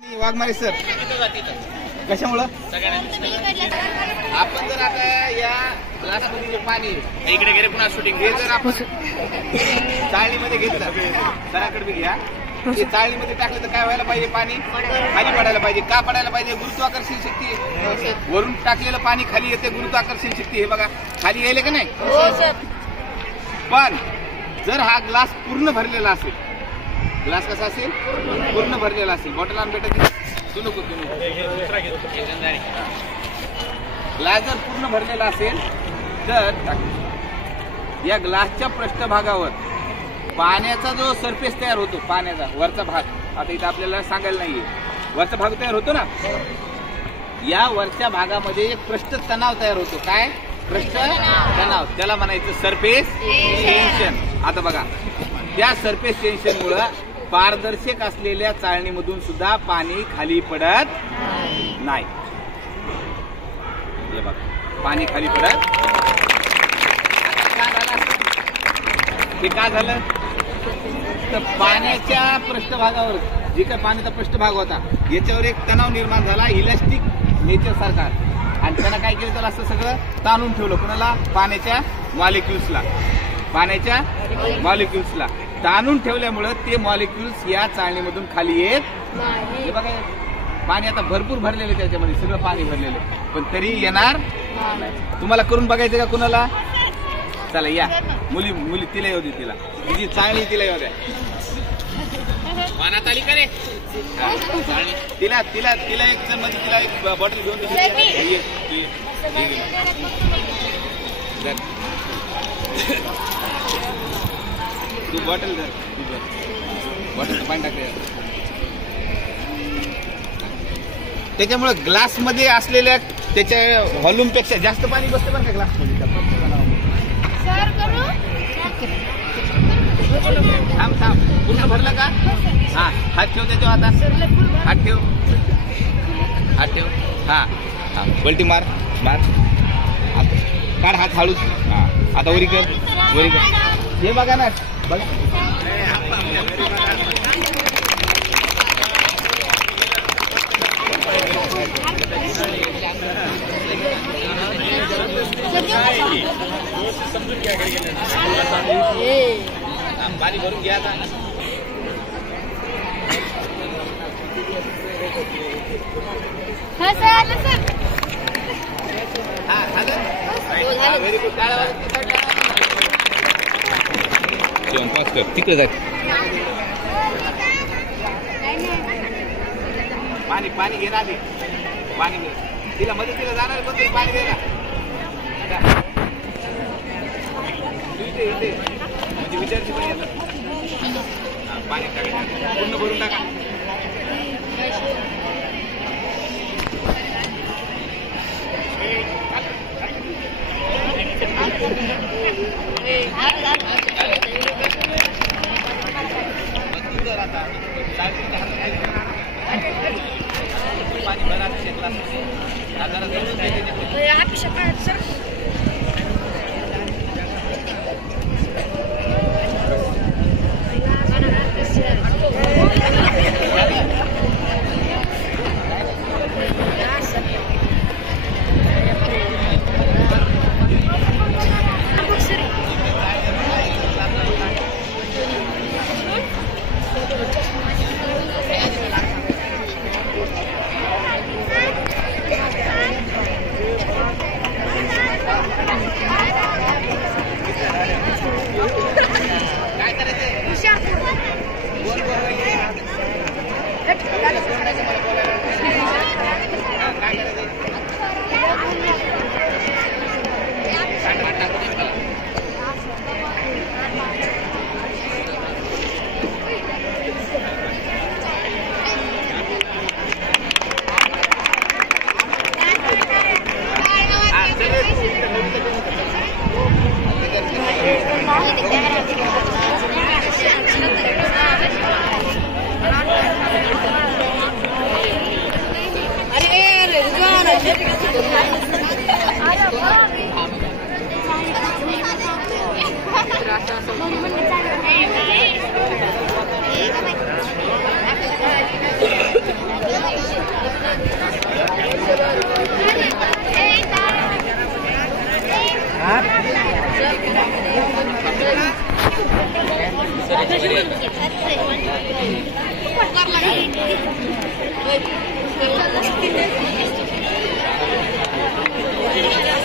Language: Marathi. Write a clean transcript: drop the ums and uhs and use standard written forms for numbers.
वाघमारे सर कशामुळं आपण जर आता या ग्लासमध्ये जे पाणी इकडे गेले पुन्हा शूटिंग हे जर आपण चाळणीमध्ये घेतलं सराकडे घ्या ते चाळणीमध्ये टाकलं तर काय व्हायला पाहिजे पाणी खाली पडायला पाहिजे का पडायला पाहिजे गुरुत्वाकर्षण शक्ती वरून टाकलेलं पाणी खाली येते गुरुत्वाकर्षण शक्ती हे बघा खाली यायले का नाही पण जर हा ग्लास पूर्ण भरलेला असेल ग्लास कसा असेल पूर्ण भरलेला असेल बॉटल आण भेटत ग्लास जर पूर्ण भरलेला असेल तर या ग्लासच्या पृष्ठभागावर पाण्याचा जो सरफेस तयार होतो पाण्याचा वरचा भाग आता इथे आपल्याला सांगायला नाहीये वरचा भाग तयार होतो ना या वरच्या भागामध्ये एक पृष्ठ तणाव तयार होतो काय पृष्ठ तणाव त्याला म्हणायचं सरफेस टेन्शन आता बघा त्या सरफेस टेन्शन मुळे पारदर्शक असलेल्या चाळणीमधून सुद्धा पाणी खाली पडत नाही हे बघा पाणी खाली पडत हे का झालं तर पाण्याच्या पृष्ठभागावर जे काही पाण्याचा पृष्ठभाग होता याच्यावर एक तणाव निर्माण झाला इलास्टिक नेचर सारखा आणि त्यानं काय केलं त्याला असं सगळं ताणून ठेवलं कोणाला पाण्याच्या मॉलिक्युल्सला ताणून ठेवल्यामुळं ते मॉलिक्युल्स या चाळणीमधून खाली येत हे बघा पाणी आता भरपूर भरलेले त्याच्यामध्ये सगळं पाणी भरलेले पण तरी येणार तुम्हाला करून बघायचं का कुणाला चला या मुली तिला येऊ दे तिला तिची चाळणी तिला येऊ द्या पाण्यात आली का रे तिला तिला तिला एक मध्ये तिला एक बॉटल घेऊन तू बॉटल धर बॉटल पाणी टाकले त्याच्यामुळे ग्लास मध्ये असलेल्या त्याच्या व्हॉल्यूम पेक्षा जास्त पाणी बसते बरं का ग्लास मध्ये थांब थांब पूर्ण भरलं का हा हात ठेव त्याच्यावर आता हात ठेव हा हा पलटी मार काढ हात हळूच हा आता वरी कर हे बघा ना बघ पाणी भरून घ्या आता व्हेरी गुड तिकडे जाय पाणी पाणी घे ना आधी पाणी घे तिला मदतीला जाणार पण तरी पाणी दे ना इथे म्हणजे विचारची पण येतात पाणी टाका पूर्ण भरून टाका पाणी भरा शेतला Gracias.